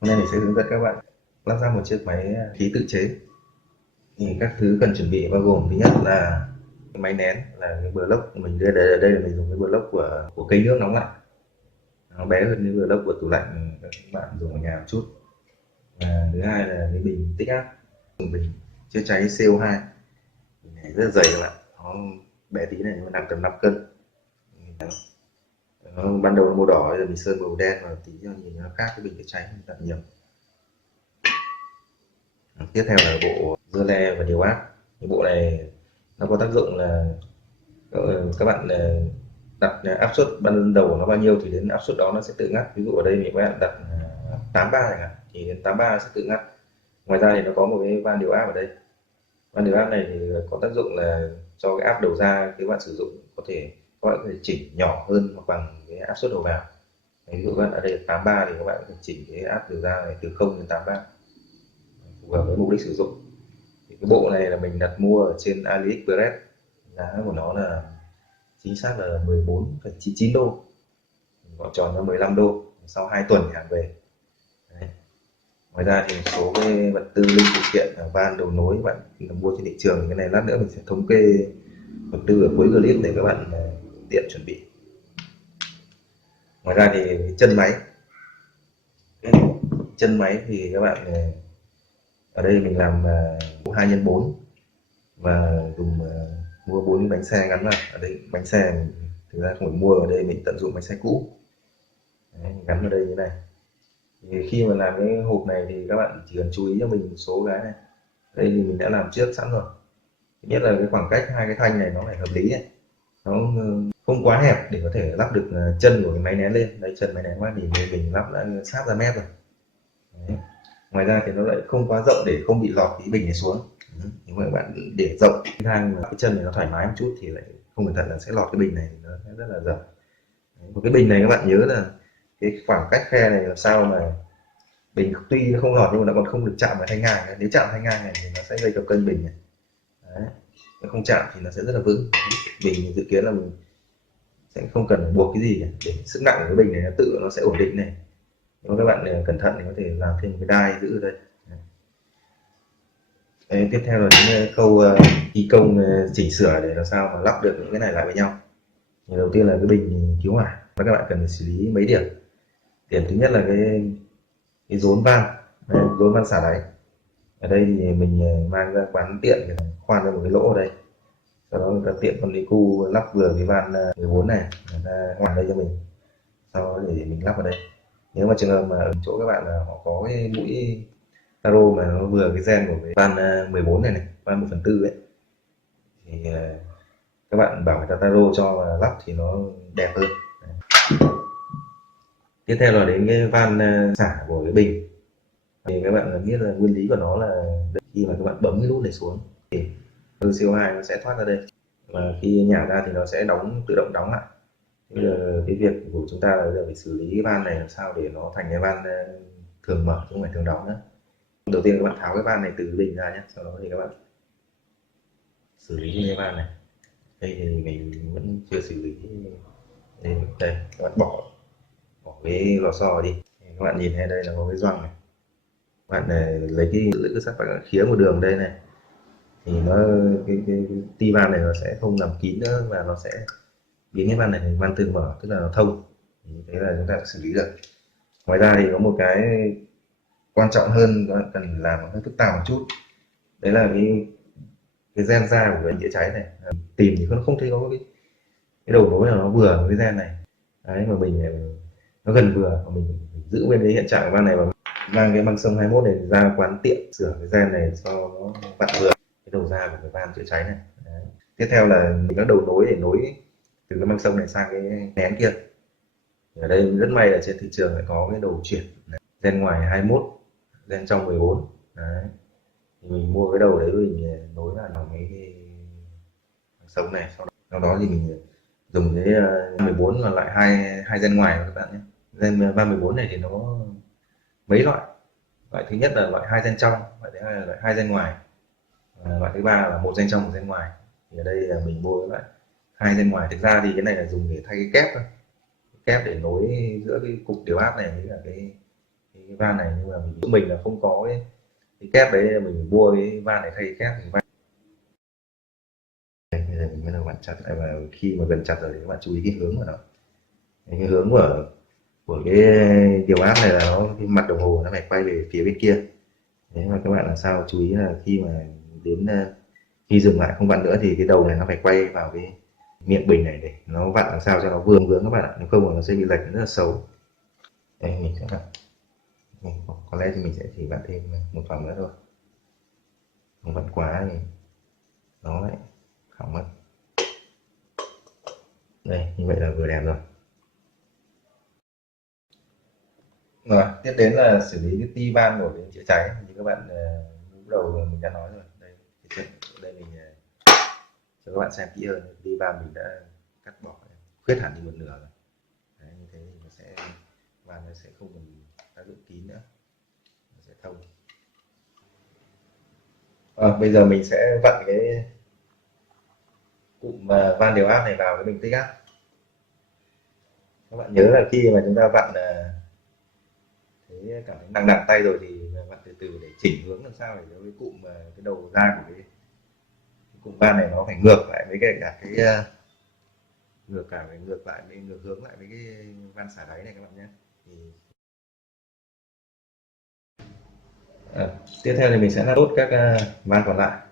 Hôm nay mình sẽ hướng dẫn các bạn lắp ráp một chiếc máy khí tự chế. Thì các thứ cần chuẩn bị bao gồm thứ nhất là cái máy nén, là cái block mình đưa đây, ở đây là mình dùng cái block của cây nước nóng lạnh, nó bé hơn cái block của tủ lạnh các bạn dùng ở nhà một chút. Và thứ hai là cái bình tích áp, bình chữa cháy CO2, bình này rất là dày các bạn, nó bé tí này nó nặng tầm 5 cân. Ban đầu nó màu đỏ, giờ mình sơn màu đen và tí cho nhìn nó khác cái bình chữa cháy rất nhiều. Tiếp theo là bộ dưa le và điều áp. Cái bộ này nó có tác dụng là các bạn đặt áp suất ban đầu nó bao nhiêu thì đến áp suất đó nó sẽ tự ngắt. Ví dụ ở đây mình các bạn đặt 83 chẳng hạn thì đến 83 nó sẽ tự ngắt. Ngoài ra thì nó có một cái van điều áp ở đây. Van điều áp này thì có tác dụng là cho cái áp đầu ra khi các bạn sử dụng các bạn có thể chỉnh nhỏ hơn hoặc bằng cái áp suất đầu vào. Ví dụ các bạn ở đây là 83 thì các bạn có thể chỉnh cái áp đầu ra này từ 0 đến 83 phù hợp với mục đích sử dụng. Thì cái bộ này là mình đặt mua ở trên AliExpress, giá của nó là chính xác là 14,99 đô, gọn tròn ra 15 đô, sau 2 tuần thì hàng về. Đấy. Ngoài ra thì một số cái vật tư linh phụ kiện van đầu nối bạn mua trên thị trường, cái này lát nữa mình sẽ thống kê vật tư ở cuối clip để các bạn tiện chuẩn bị. Ngoài ra thì chân máy thì các bạn ở đây mình làm 2x4 và dùng mua 4 bánh xe gắn vào. Ở đây bánh xe thực ra không phải mua, ở đây mình tận dụng bánh xe cũ. Đấy, gắn vào đây như này. Thì khi mà làm cái hộp này thì các bạn chỉ cần chú ý cho mình một số cái này. Đây thì mình đã làm trước sẵn rồi. Thứ nhất là cái khoảng cách hai cái thanh này nó phải hợp lý này, nó không quá hẹp để có thể lắp được chân của cái máy nén lên. Đây chân máy nén quá thì mình lắp đã sát ra mép rồi. Đấy. Ngoài ra thì nó lại không quá rộng để không bị lọt cái bình này xuống. Nếu mà bạn để rộng thang cái chân này nó thoải mái một chút thì lại không cẩn thận là sẽ lọt cái bình này, nó sẽ rất là dở. Một cái bình này các bạn nhớ là cái khoảng cách khe này làm sao mà bình tuy nó không lọt nhưng mà nó còn không được chạm vào thanh ngang. Nếu chạm thanh ngang này thì nó sẽ gây cập kênh bình này. Đấy. Nếu không chạm thì nó sẽ rất là vững. Bình dự kiến là mình sẽ không cần phải buộc cái gì để sức nặng của cái bình này nó tự nó sẽ ổn định này. Nếu các bạn cẩn thận thì có thể làm thêm một cái đai giữ ở đây. Đấy, tiếp theo là những khâu thi công chỉnh sửa để làm sao mà lắp được những cái này lại với nhau. Thì đầu tiên là cái bình cứu hỏa, và các bạn cần phải xử lý mấy điểm. Điểm thứ nhất là cái rốn van, rốn van xả đáy. Ở đây thì mình mang ra quán tiện khoan ra một cái lỗ ở đây, sau đó người ta tiện con đi cu lắp vừa cái van 14 này, người ta hoàn đây cho mình, sau đó để mình lắp vào đây. Nếu mà trường hợp mà ở chỗ các bạn là họ có cái mũi taro mà nó vừa cái gen của cái van 14 này, van 1/4 ấy, thì các bạn bảo người ta taro cho vào lắp thì nó đẹp hơn. Đấy. Tiếp theo là đến cái van xả của cái bình. Thì các bạn biết là nguyên lý của nó là khi mà các bạn bấm cái nút này xuống thì CO2 nó sẽ thoát ra đây, và khi nhả ra thì nó sẽ tự động đóng lại. Bây giờ cái việc của chúng ta là phải xử lý cái van này làm sao để nó thành cái van thường mở chứ không phải thường đóng nữa. Đầu tiên các bạn tháo cái van này từ bình ra nhé, sau đó thì các bạn xử lý cái van này. Đây thì mình vẫn chưa xử lý. Đây các bạn bỏ cái lò xo đi. Các bạn nhìn thấy đây là có cái gioăng này, các bạn lấy cái sắt bạn khía một đường đây này thì cái ti van này nó sẽ không làm kín nữa và nó sẽ biến cái van này thành van tự mở, tức là nó thông. Thì thế là chúng ta xử lý được. Ngoài ra thì có một cái quan trọng hơn, các bạn cần làm hơi phức tạp một chút, đấy là cái gen ra của cái chữa cháy này. Tìm thì nó không thấy có cái đầu nối nào nó vừa với cái gen này. Đấy, mà mình nó gần vừa, và mình giữ nguyên cái hiện trạng của van này và mang cái băng sông 21 này ra quán tiện sửa cái gen này cho nó vặn vừa cái đầu ra của cái van chữa cháy này. Đấy. Tiếp theo là mình có đầu nối để nối từ cái băng sông này sang cái nén kia. Ở đây rất may là trên thị trường lại có cái đầu chuyển gen ngoài 21, gen trong 14. Đấy. Thì mình mua cái đầu đấy mình nối vào cái băng sông này, sau đó thì mình dùng cái 14 và lại hai gen ngoài các bạn nhé. Gen 314 này thì nó mấy loại. Loại thứ nhất là loại 2 gen trong, loại thứ hai là loại 2 gen ngoài, loại thứ ba là 1 gen trong 1 gen ngoài. Thì ở đây là mình mua cái loại 2 gen ngoài. Thực ra thì cái này là dùng để thay cái kép thôi, kép để nối giữa cái cục điều áp này với cả cái cái van này, nhưng mà mình là không có cái kép đấy, mình mua cái van này thay kép thì bây giờ mình bắt đầu vặn chặt lại, và khi mà gần chặt rồi thì các bạn chú ý cái hướng của nó. Cái hướng của cái điều áp này là cái mặt đồng hồ nó phải quay về phía bên kia. Đấy, mà các bạn làm sao chú ý là khi mà đến khi dừng lại không vặn nữa thì cái đầu này nó phải quay vào cái miệng bình này để nó vặn làm sao cho nó vừa vướng các bạn ạ, nếu không nó sẽ bị lệch rất là xấu. Đây mình sẽ vặn, có lẽ thì mình sẽ chỉ vặn thêm một vòng nữa thôi, không vặn quá thì nó lại hỏng mất. Đây, như vậy là vừa đẹp rồi. Rồi, tiếp đến là xử lý cái ti van của cái chữa cháy như các bạn lúc đầu mình đã nói rồi. Đây mình cho các bạn xem kỹ hơn. Ti van mình đã cắt bỏ, khuyết hẳn đi một nửa rồi. Đấy, như thế thì nó sẽ van nó sẽ không còn tác dụng kín nữa, nó sẽ thông. Bây giờ mình sẽ vặn cái cụm van điều áp này vào cái bình tích áp. Các bạn nhớ là khi mà chúng ta vặn thấy cảm thấy nặng nặng tay rồi thì vặn từ từ để chỉnh hướng làm sao để cho cái cụm cái đầu ra của cái cụm van này nó phải ngược lại với cả cái ngược hướng lại với cái van xả đáy này các bạn nhé. Tiếp theo thì mình sẽ làm tốt các van còn lại.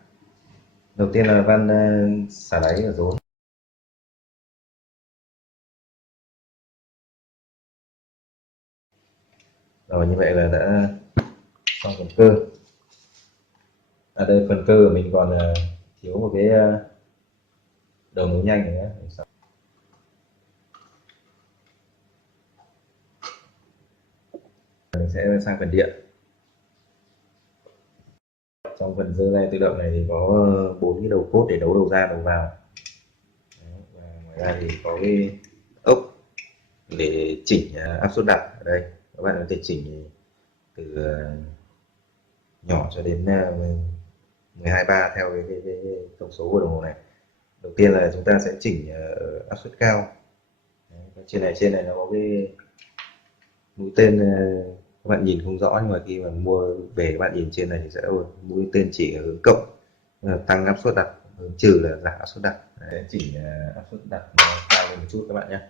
Đầu tiên là van xả đáy ở rốn. Rồi, như vậy là đã xong phần cơ. Đây phần cơ của mình còn thiếu một cái đầu nối nhanh nữa. Mình sẽ sang phần điện. Trong phần dơ ray tự động này thì có 4 cái đầu cốt để đấu đầu ra đầu vào. Đấy, và ngoài ra thì có cái ốc để chỉnh áp suất đặt ở đây. Các bạn có thể chỉnh từ nhỏ cho đến 12 bar theo cái thông số của đồng hồ này. Đầu tiên là chúng ta sẽ chỉnh áp suất cao. Đấy, trên này nó có cái mũi tên, các bạn nhìn không rõ nhưng mà khi mà mua về các bạn nhìn trên này thì sẽ mũi tên chỉ ở hướng cộng, tăng áp suất đặt, hướng trừ là giảm áp suất đặt. Đấy, chỉnh áp suất đặt nó cao lên một chút các bạn nhé.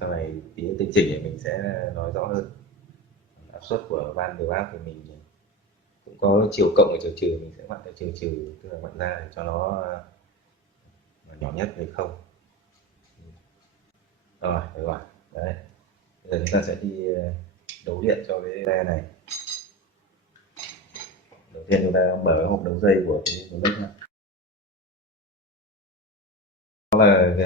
Sau này tí tinh chỉnh thì mình sẽ nói rõ hơn. Áp suất của van điều áp thì mình cũng có chiều cộng và chiều trừ, mình sẽ vặn theo chiều trừ, tức là vặn ra để cho nó nhỏ nhất hay không. Rồi, được rồi. Đấy. Bây giờ chúng ta sẽ đi đấu điện cho cái re này. Đầu tiên chúng ta mở cái hộp đấu dây của cái lốc này. Đó là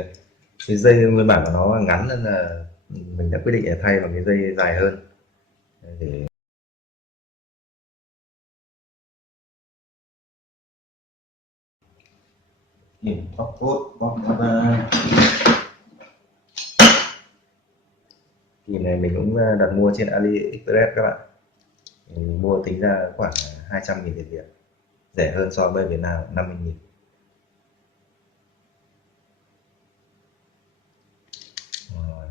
cái dây nguyên bản của nó ngắn nên là mình đã quyết định là thay bằng cái dây dài hơn để kiểm tóc tốt bóc nó ra. Thì này mình cũng đặt mua trên AliExpress các bạn. Mình mua tính ra khoảng 200.000 tiền Việt, rẻ hơn so với Việt Nam 50.000. Rồi.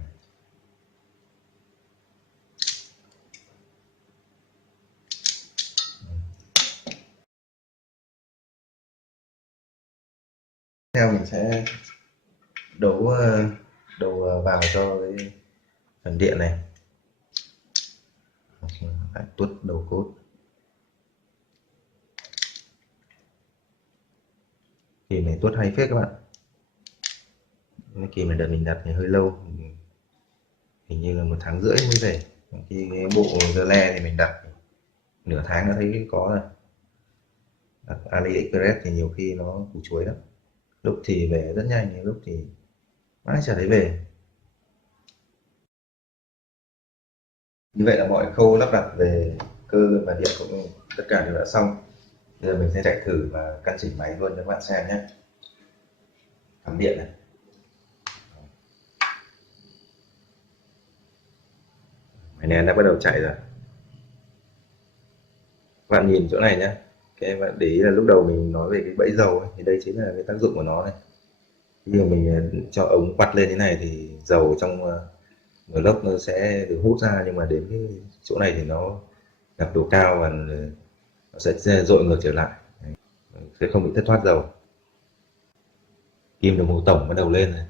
Theo mình sẽ đấu đầu vào cho cái phần điện này, phải tuốt đầu cốt. Kỳ này tuốt hay phết các bạn. Kỳ này đợt mình đặt thì hơi lâu, hình như là 1,5 tháng mới về. Khi cái bộ dơ le thì mình đặt nửa tháng đã thấy có rồi. Đặt AliExpress thì nhiều khi nó củ chuối lắm, lúc thì về rất nhanh, lúc thì mãi chả thấy về. Như vậy là mọi khâu lắp đặt về cơ và điện cũng tất cả đều đã xong. Bây giờ mình sẽ chạy thử và căn chỉnh máy luôn cho các bạn xem nhé. Cắm điện này. Máy nén đã bắt đầu chạy rồi. Các bạn nhìn chỗ này nhé. Các bạn để ý là lúc đầu mình nói về cái bẫy dầu ấy, thì đây chính là cái tác dụng của nó này. Khi mà mình cho ống quặt lên thế này thì dầu trong Nguồn lốc nó sẽ được hút ra, nhưng mà đến cái chỗ này thì nó gặp độ cao và nó sẽ dội ngược trở lại. Đấy, sẽ không bị thất thoát dầu. Kim đồng hồ tổng bắt đầu lên này.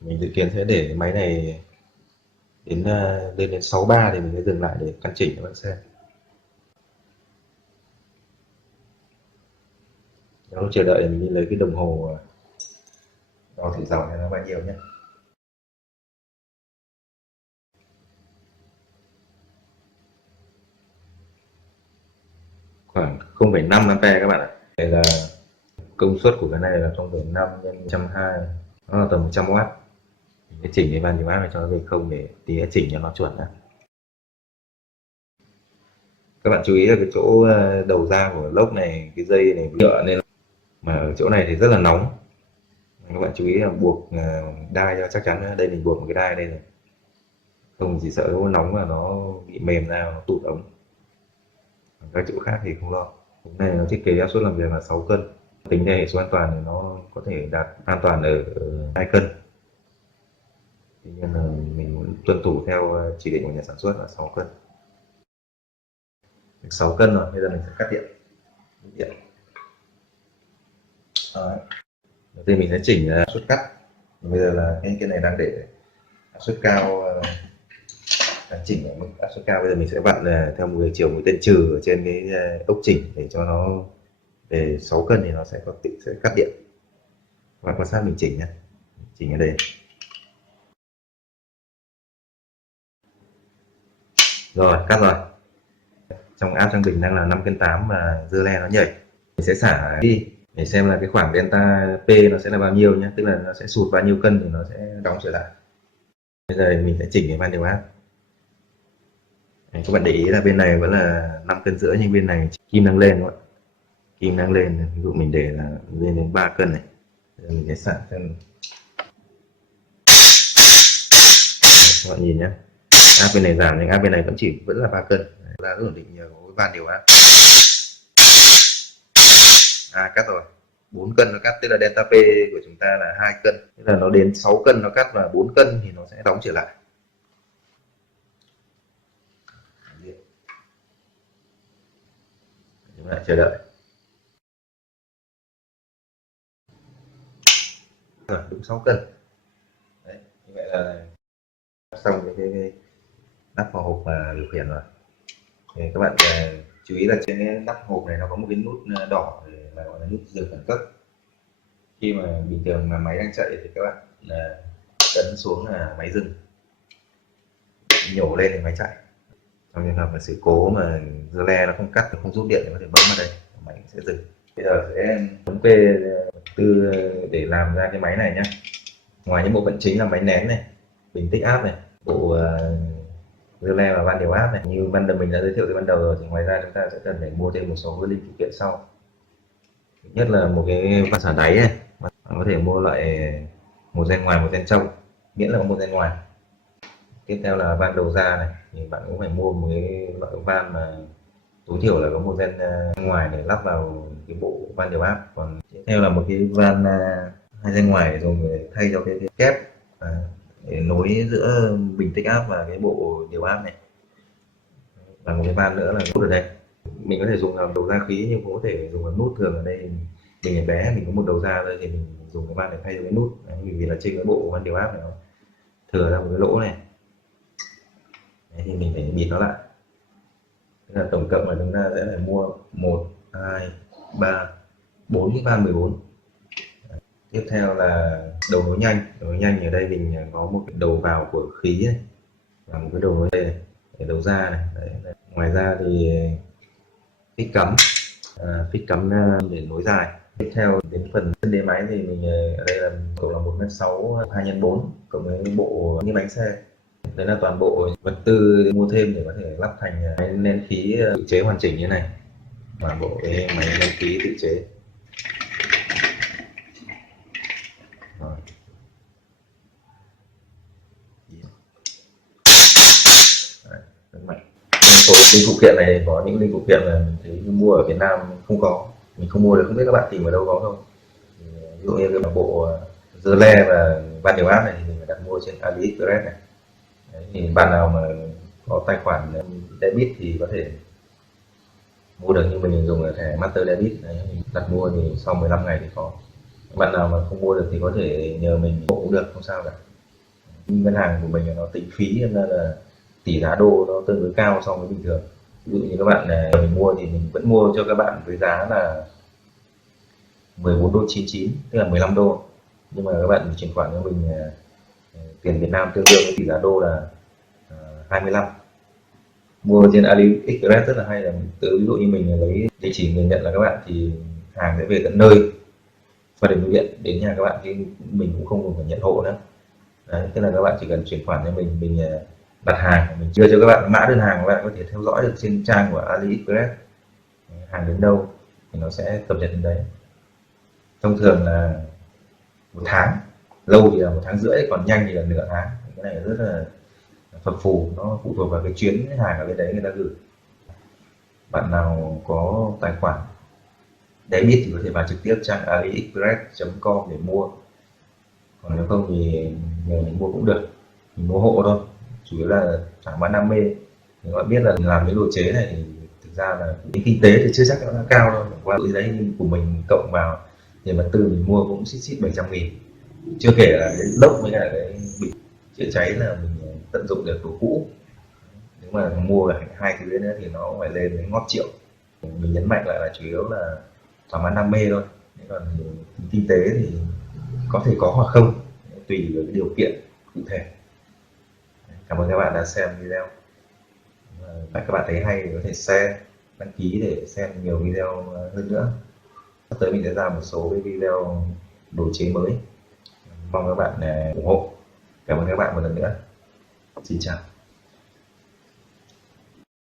Mình dự kiến sẽ để cái máy này đến lên đến 63 thì mình sẽ dừng lại để căn chỉnh cho bạn xem. Trong lúc chờ đợi thì mình đi lấy cái đồng hồ đo thử dòng này nó bao nhiêu nhé. Khoảng 0,5 ampere các bạn ạ. Đây là công suất của cái này là 0,5 nhân 120, nó là tầm 100W. Mình sẽ chỉnh cái van điều áp này cho nó về không để tí chỉnh cho nó chuẩn đã. Các bạn chú ý là cái chỗ đầu ra của lốc này, cái dây này nhựa nên mà ở chỗ này thì rất là nóng. Các bạn chú ý là buộc đai cho chắc chắn. Đây mình buộc một cái đai đây rồi, không chỉ sợ nó nóng là nó bị mềm ra, nó tụt ống. Các chỗ khác thì không lo. Cái này nó thiết kế áp suất làm việc là 6 cân. Tính ra hệ số an toàn thì nó có thể đạt an toàn ở 2 cân. Tuy nhiên là mình muốn tuân thủ theo chỉ định của nhà sản xuất là 6 cân. 6 cân rồi, bây giờ mình sẽ cắt điện. Đấy. Đầu tiên mình sẽ chỉnh áp suất cắt. Bây giờ là cái này đang để áp suất cao, đang chỉnh ở mức áp suất cao. Bây giờ mình sẽ vặn theo một chiều mũi tên trừ ở trên cái ốc chỉnh để cho nó về 6 cân thì nó sẽ sẽ cắt điện. Các bạn quan sát mình chỉnh nhé, chỉnh ở đây. Rồi, cắt rồi. Trong áp trong bình đang là 5,8 cân và dưa le nó nhảy. Mình sẽ xả đi để xem là cái khoảng delta P nó sẽ là bao nhiêu nhé, tức là nó sẽ sụt bao nhiêu cân thì nó sẽ đóng trở lại. Bây giờ mình sẽ chỉnh cái van điều áp. Các bạn để ý là bên này vẫn là 5,5 cân, nhưng bên này kim đang lên, đúng không ạ? Kim đang lên, ví dụ mình để là lên đến 3 cân này. Bây giờ mình sẽ xả xem. Các bạn nhìn nhé, áp bên này giảm nhưng áp bên này vẫn là 3 cân. Là rất ổn định nhờ có van điều áp. Cắt rồi, 4 cân nó cắt, tức là delta P của chúng ta là 2 cân, tức là nó đến 6 cân nó cắt, và 4 cân thì nó sẽ đóng trở lại. Chúng ta chờ đợi. Rồi, đúng 6 cân. Đấy, như vậy là xong cái nắp vào hộp và điều khiển rồi. Thì các bạn chú ý là trên cái nắp hộp này nó có một cái nút đỏ để là gọi là nút dừng khẩn cấp. Khi mà bình thường mà máy đang chạy thì các bạn ấn xuống là máy dừng, nhổ lên thì máy chạy. Trong trường hợp là sự cố mà dưa le nó không cắt, không rút điện thì có thể bấm vào đây, máy sẽ dừng. Bây giờ sẽ thống kê tư để làm ra cái máy này nhé. Ngoài những bộ phận chính là máy nén này, bình tích áp này, bộ dưa le và van điều áp này, như ban đầu mình đã giới thiệu từ ban đầu rồi, thì ngoài ra chúng ta sẽ cần phải mua thêm một số linh phụ kiện sau. Thứ nhất là một cái van xả đáy này, bạn có thể mua loại một gen ngoài một gen trong, miễn là có một gen ngoài. Tiếp theo là van đầu ra này, thì bạn cũng phải mua một cái loại van mà tối thiểu là có một gen ngoài để lắp vào cái bộ van điều áp. Còn tiếp theo là một cái van hai gen ngoài để dùng để thay cho cái kép để nối giữa bình tích áp và cái bộ điều áp này. Và một cái van nữa là nút ở đây, mình có thể dùng làm đầu ra khí nhưng cũng có thể dùng làm nút. Thường ở đây mình bé, mình có một đầu ra đây thì mình dùng cái van để thay cho cái nút. Đấy, vì là trên cái bộ van điều áp này nó thừa ra một cái lỗ này. Đấy, thì mình phải bịt nó lại. Thế là tổng cộng là chúng ta sẽ phải mua 1, 2, 3, 4 cái van 14. Đấy. Tiếp theo là đầu nối nhanh. Đầu nối nhanh ở đây mình có một cái đầu vào của khí này, và một cái đầu nối đây này, để đầu ra này. Đấy. Ngoài ra thì phích cắm để nối dài. Tiếp theo đến phần chân đế máy thì mình ở đây là cộng là 1m6 2x4 cộng với bộ như bánh xe. Đấy là toàn bộ vật tư mua thêm để có thể lắp thành máy nén khí tự chế hoàn chỉnh như này, toàn bộ cái máy nén khí tự chế. Rồi. Đấy, rất mạnh. Số linh phụ kiện này có những linh phụ kiện là mình thấy mua ở Việt Nam không có, mình không mua được, không biết các bạn tìm ở đâu có không. Thì ví dụ như cái bộ dưa le và ban điều áp này thì mình phải đặt mua trên AliExpress này. Đấy, thì bạn nào mà có tài khoản debit thì có thể mua được, như mình dùng là thẻ Master Debit. Đấy, mình đặt mua thì sau 15 ngày thì có. Bạn nào mà không mua được thì có thể nhờ mình cũng được, không sao cả. Ngân hàng của mình nó tính phí nên là tỷ giá đô nó tương đối cao so với bình thường. Ví dụ như các bạn này mình mua thì mình vẫn mua cho các bạn với giá là 14 đô 99, tức là 15 đô, nhưng mà các bạn chuyển khoản cho mình tiền Việt Nam tương đương với tỷ giá đô là 25. Mua trên AliExpress rất là hay là ví dụ như mình lấy địa chỉ người nhận là các bạn thì hàng sẽ về tận nơi và đến viện đến nhà các bạn, thì mình cũng không phải nhận hộ nữa. Đấy, tức là các bạn chỉ cần chuyển khoản cho mình đặt hàng, mình đưa cho các bạn mã đơn hàng, các bạn có thể theo dõi được trên trang của AliExpress hàng đến đâu thì nó sẽ cập nhật đến đấy. Thông thường là 1 tháng, lâu thì là 1,5 tháng, còn nhanh thì là nửa tháng. Cái này rất là phập phù, nó phụ thuộc vào cái chuyến hàng ở bên đấy người ta gửi. Bạn nào có tài khoản debit thì có thể vào trực tiếp trang aliexpress.com để mua, còn nếu không thì nhờ mình mua cũng được, mình mua hộ thôi, chủ yếu là thỏa mãn đam mê. Thì các bạn biết là làm cái đồ chế này thì thực ra là cái kinh tế thì chưa chắc nó cao đâu, qua cái đấy của mình cộng vào tiền vật tư mình mua cũng xít 700.000, chưa kể là cái lốc với cả cái bình chữa cháy là mình tận dụng được đồ cũ. Nếu mà mua lại hai thứ đấy nữa thì nó phải lên đến ngót triệu. Mình nhấn mạnh lại là chủ yếu là thỏa mãn đam mê thôi, còn kinh tế thì có thể có hoặc không, tùy vào cái điều kiện cụ thể. Cảm ơn các bạn đã xem video, và các bạn thấy hay thì có thể share, đăng ký để xem nhiều video hơn nữa. Sắp tới mình sẽ ra một số cái video đồ chế mới, mong các bạn ủng hộ. Cảm ơn các bạn một lần nữa, xin chào.